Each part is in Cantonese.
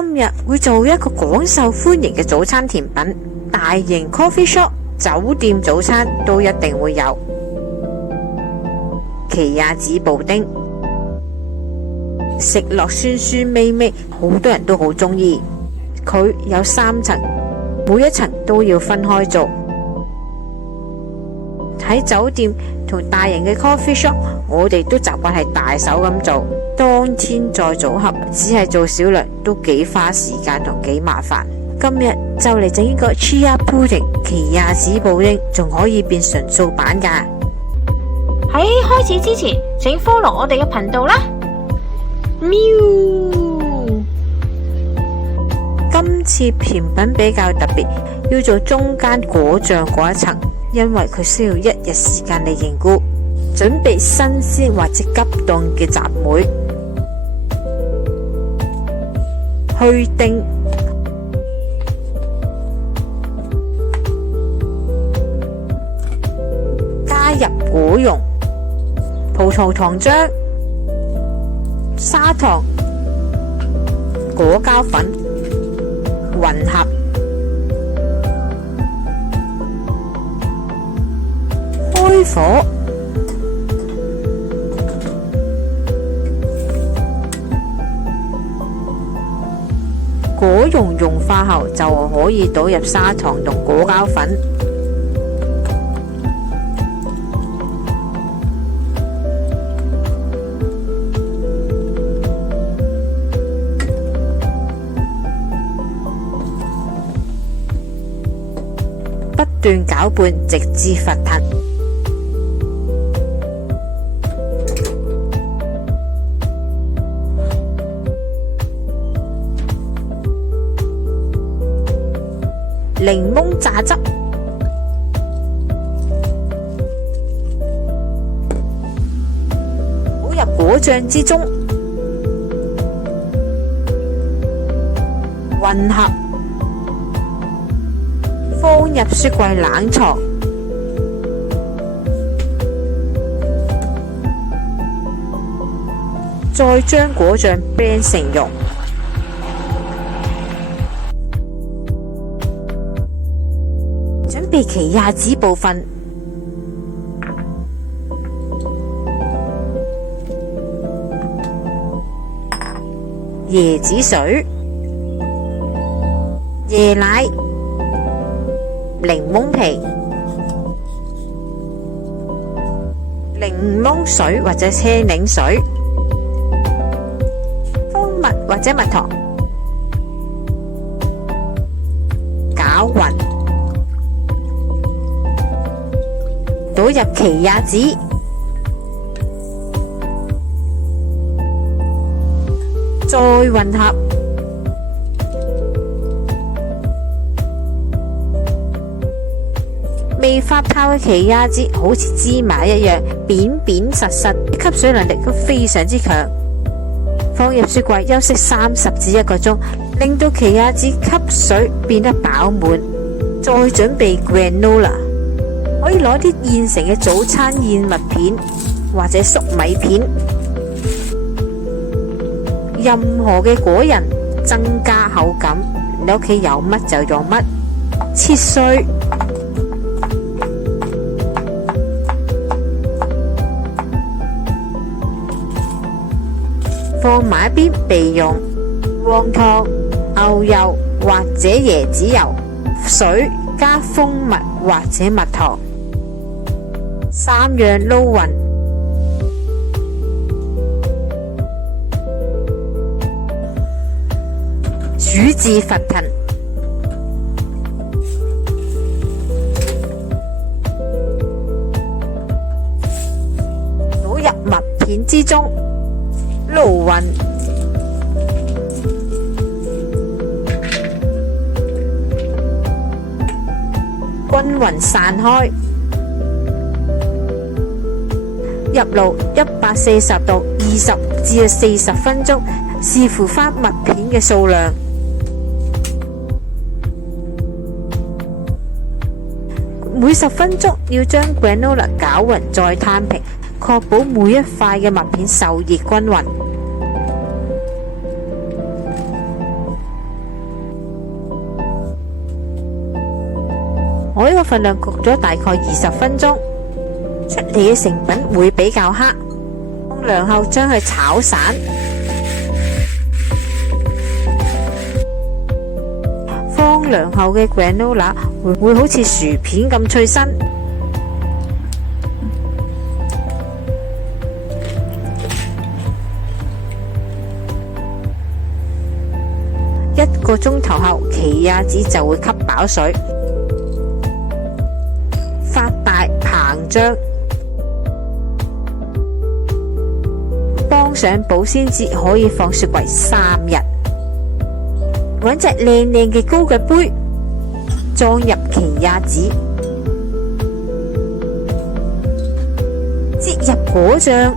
今日會做一個廣受歡迎嘅早餐甜品，大型 coffee shop 酒店早餐都一定會有奇亞籽布丁，食落酸酸味味，好多人都好鍾意。佢有3層，每一層都要分開做。喺酒店同大型嘅 coffee shop， 我哋都習慣係大手咁做，當天再組合，只係做少量都幾花時間同幾麻煩。今日就嚟整呢個 Chia Pudding 奇亞籽布丁，仲可以變純素版㗎。喺開始之前，請 follow 我哋嘅頻道啦。喵！今次甜品比較特別，要做中間果醬嗰一層，因為佢需要1日時間嚟凝固。準備新鮮或者急凍嘅雜梅，去丁，加入果蓉、葡萄糖漿、砂糖、果膠粉，混合，開火。果蓉融化後就可以倒入砂糖同果膠粉，不斷攪拌直至沸騰。檸檬榨汁，倒入果醬之中，混合，放入雪櫃冷藏。再將果醬 blend 成溶。準備奇亞籽部分，椰子水、椰奶、檸檬皮、檸檬水或者車檸水、蜂蜜或者蜜糖，攪勻。倒入奇亞籽，再混合，未發泡嘅奇亞籽好似芝麻一樣扁扁實實，吸水能力都非常之強。放入雪櫃休息30至1個鐘，令到奇亞籽吸水變得飽滿。再準備 granola。可以攞啲現成嘅早餐燕麥片或者粟米片，任何嘅果仁增加口感。你屋企有乜就用乜，切碎，放埋一邊備用。黃糖、牛油或者椰子油、水加蜂蜜或者蜜糖。3樣撈勻，煮至沸騰，倒入麥片之中，撈勻，均勻散開。入爐140度20至40分鐘，視乎返麥片嘅數量。每10分鐘要將 granola 攪勻再攤平，確保每一塊嘅麥片受熱均勻。海嘅份量焗咗大概20分鐘，出嚟嘅成品會比較黑。放涼後將佢炒散，放涼後嘅 granola 會好似薯片咁脆身。1個鐘頭後，奇亞籽就會吸飽水，發大膨脹。放上保鮮紙可以放雪櫃3日。揾隻靚靚嘅高腳杯，裝入奇亞籽，擠入果醬，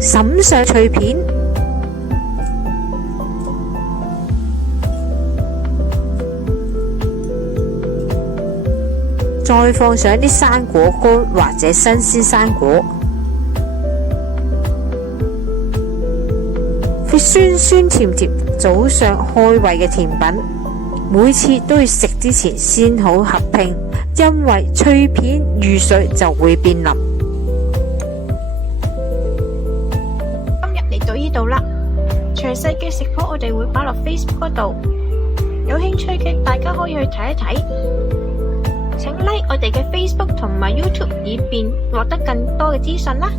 撒上脆片，再放上啲生果乾或者新鮮生果，酸酸甜甜，早上開胃嘅甜品，每次都要食之前先好合併，因為脆片遇水就會變腍。到呢度啦，詳細嘅食譜我哋會擺落 Facebook 嗰度，有興趣嘅大家可以去睇一睇。請 like 我哋嘅 Facebook 同埋 YouTube，以便獲得更多嘅資訊啦。